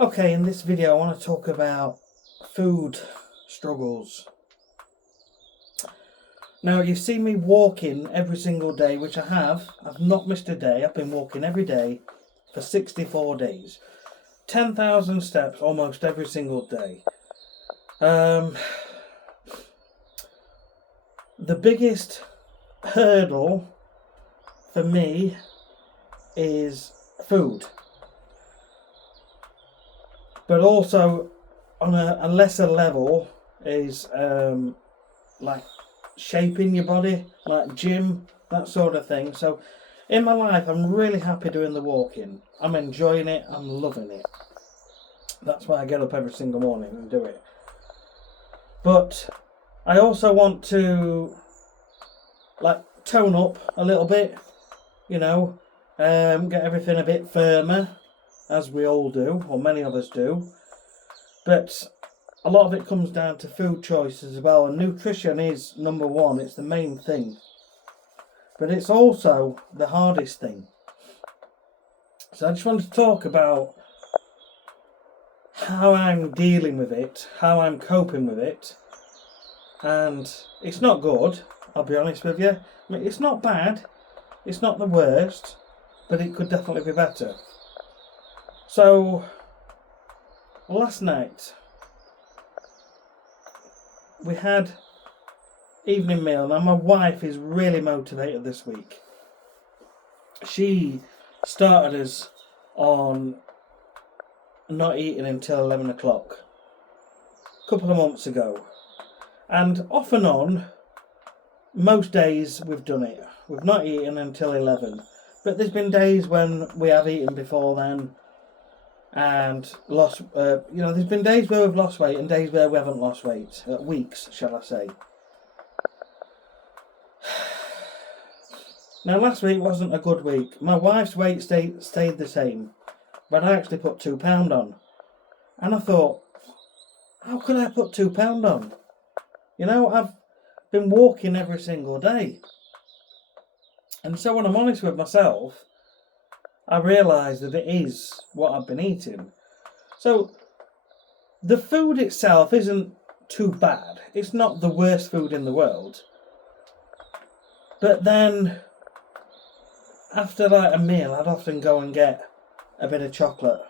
Okay, in this video I want to talk about food struggles. Now, you've seen me walking every single day, which I have. I've not missed a day. I've been walking every day for 64 days. 10,000 steps almost every single day. The biggest hurdle for me is food. But also on a lesser level is like shaping your body, like gym, that sort of thing. So in my life, I'm really happy doing the walking. I'm enjoying it. I'm loving it. That's why I get up every single morning and do it. But I also want to like tone up a little bit, get everything a bit firmer, as we all do, or many of us do. But a lot of it comes down to food choices as well, and nutrition is number one. It's the main thing, but it's also the hardest thing. So I just wanted to talk about how I'm dealing with it, how I'm coping with it, and it's not good, I'll be honest with you. I mean, it's not bad, it's not the worst, but it could definitely be better. So last night we had evening meal. Now my wife is really motivated this week. She started us on not eating until 11 o'clock a couple of months ago, and off and on most days we've done it. We've not eaten until 11, but there's been days when we have eaten before then and lost, there's been days where we've lost weight and days where we haven't lost weight, weeks shall I say. Now last week wasn't a good week. My wife's weight stayed the same, but I actually put £2 on, and I thought, how could I put £2 on? I've been walking every single day, and so when I'm honest with myself, I realise that it is what I've been eating. So the food itself isn't too bad. It's not the worst food in the world. But then after like a meal, I'd often go and get a bit of chocolate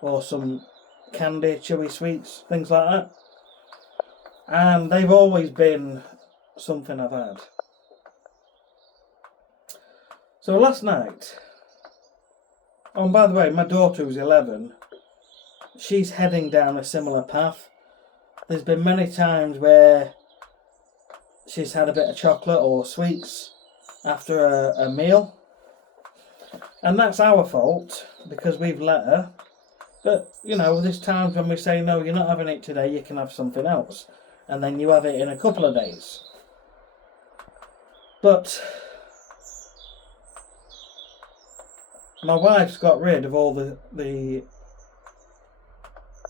or some candy, chewy sweets, things like that. And they've always been something I've had. So last night, oh, and by the way, my daughter who's 11, she's heading down a similar path. There's been many times where she's had a bit of chocolate or sweets after a meal. And that's our fault because we've let her. But, there's times when we say, no, you're not having it today, you can have something else. And then you have it in a couple of days. But my wife's got rid of all the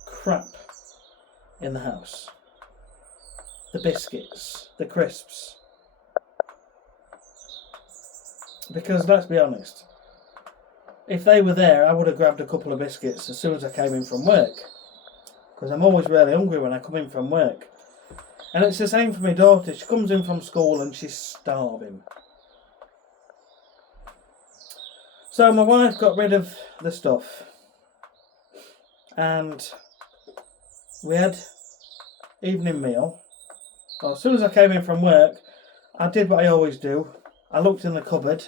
crap in the house. The biscuits, the crisps. Because let's be honest, if they were there, I would have grabbed a couple of biscuits as soon as I came in from work. Because I'm always really hungry when I come in from work. And it's the same for my daughter. She comes in from school and she's starving. So my wife got rid of the stuff, and we had evening meal. Well, as soon as I came in from work, I did what I always do. I looked in the cupboard.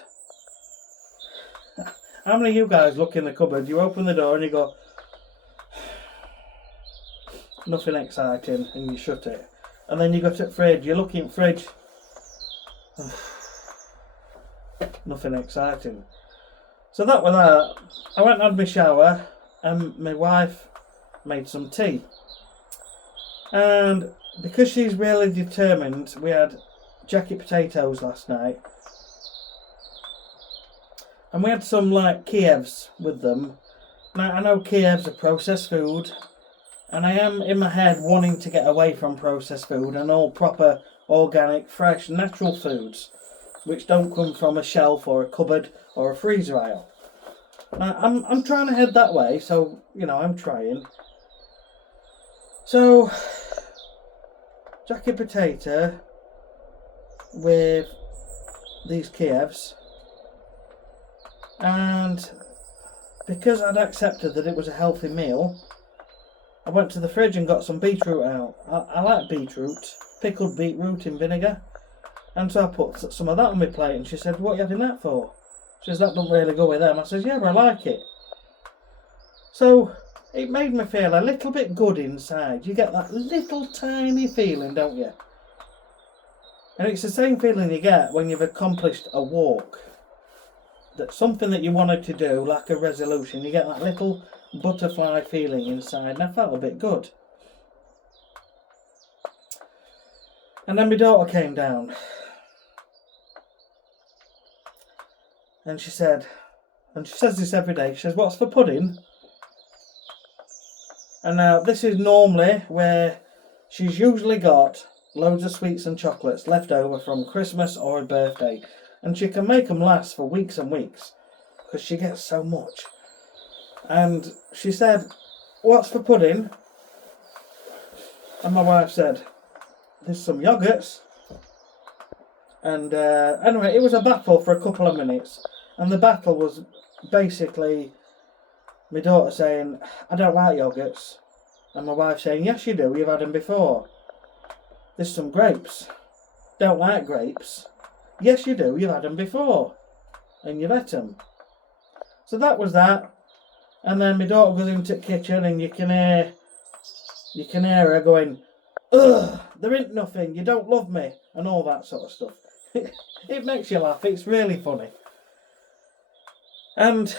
How many of you guys look in the cupboard? You open the door and you go, nothing exciting, and you shut it. And then you go to the fridge, you look in the fridge, nothing exciting. So that was that. I went and had my shower, and my wife made some tea. And because she's really determined, we had jacket potatoes last night. And we had some like Kievs with them. Now I know Kievs are processed food, and I am in my head wanting to get away from processed food and all proper, organic, fresh, natural foods, which don't come from a shelf or a cupboard or a freezer aisle. I'm trying to head that way, so, you know, I'm trying. So, jacket potato with these Kievs, and because I'd accepted that it was a healthy meal, I went to the fridge and got some beetroot out. I like beetroot, pickled beetroot in vinegar, and so I put some of that on my plate, and she said, "What are you having that for?" She says, "That don't really go with them." I says, "Yeah, but I like it." So it made me feel a little bit good inside. You get that little tiny feeling, don't you? And it's the same feeling you get when you've accomplished a walk. That's something that you wanted to do, like a resolution. You get that little butterfly feeling inside, and I felt a bit good. And then my daughter came down, and she said, and she says this every day, she says, "What's for pudding?" And now this is normally where she's usually got loads of sweets and chocolates left over from Christmas or a birthday, and she can make them last for weeks and weeks because she gets so much. And she said, "What's for pudding?" And my wife said, "There's some yogurts." And anyway, it was a battle for a couple of minutes, and the battle was basically my daughter saying, "I don't like yogurts," and my wife saying, "Yes you do, you've had them before." "There's some grapes." "Don't like grapes." "Yes you do, you've had them before, and you've ate them." So that was that. And then my daughter goes into the kitchen, and you can hear her going, "Ugh, there ain't nothing, you don't love me," and all that sort of stuff. It makes you laugh, it's really funny. And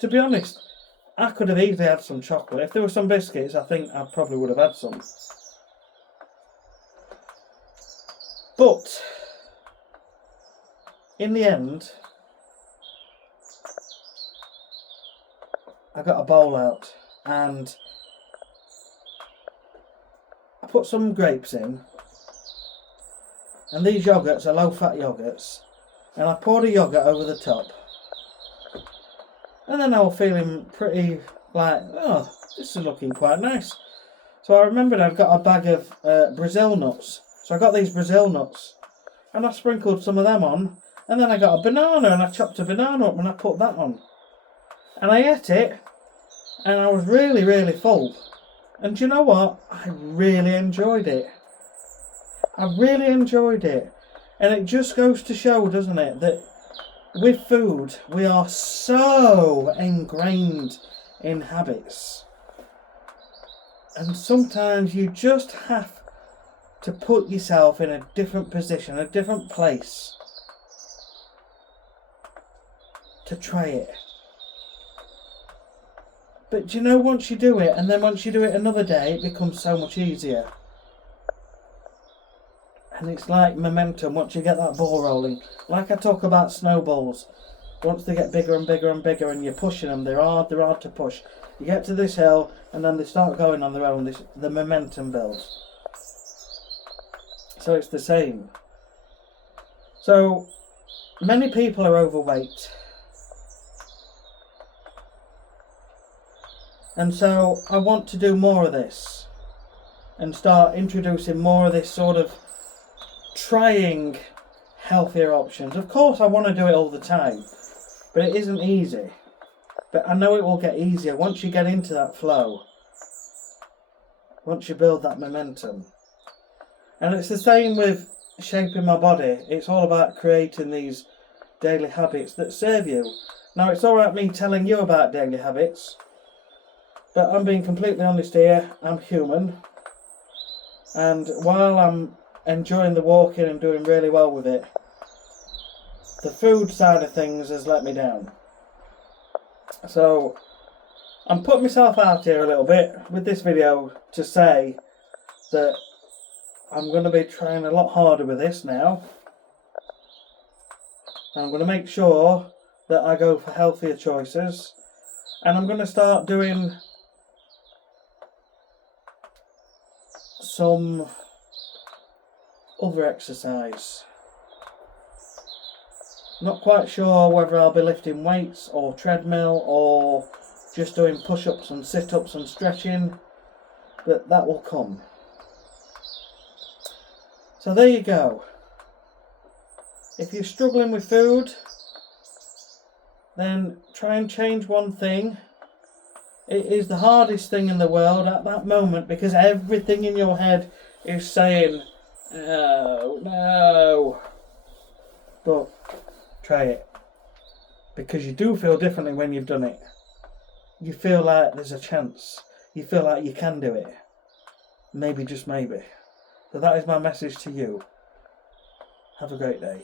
to be honest, I could have easily had some chocolate. If there were some biscuits, I think I probably would have had some. But in the end, I got a bowl out and I put some grapes in, and these yogurts are low-fat yogurts, and I poured a yogurt over the top. And then I was feeling pretty like, oh, this is looking quite nice. So I remembered I'd got a bag of Brazil nuts. So I got these Brazil nuts, and I sprinkled some of them on, and then I got a banana, and I chopped a banana up and I put that on. And I ate it, and I was really, really full. And do you know what? I really enjoyed it. I really enjoyed it. And it just goes to show, doesn't it, that with food, we are so ingrained in habits. And sometimes you just have to put yourself in a different position, a different place, to try it. But do you know, once you do it, and then once you do it another day, it becomes so much easier. And it's like momentum, once you get that ball rolling. Like I talk about snowballs. Once they get bigger and bigger and bigger and you're pushing them, they're hard to push. You get to this hill and then they start going on their own, the momentum builds. So it's the same. So many people are overweight. And so I want to do more of this and start introducing more of this sort of trying healthier options. Of course I want to do it all the time, but it isn't easy. But I know it will get easier once you get into that flow, once you build that momentum. And it's the same with shaping my body. It's all about creating these daily habits that serve you. Now, it's alright me telling you about daily habits, but I'm being completely honest here, I'm human. And while I'm enjoying the walking and doing really well with it, the food side of things has let me down. So I'm putting myself out here a little bit with this video to say that I'm going to be trying a lot harder with this now. I'm going to make sure that I go for healthier choices, and I'm going to start doing some other exercise. Not quite sure whether I'll be lifting weights or treadmill or just doing push-ups and sit-ups and stretching, but that will come. So there you go. If you're struggling with food, then try and change one thing. It is the hardest thing in the world at that moment because everything in your head is saying, oh, no. But try it. Because you do feel differently when you've done it. You feel like there's a chance. You feel like you can do it. Maybe, just maybe. So that is my message to you. Have a great day.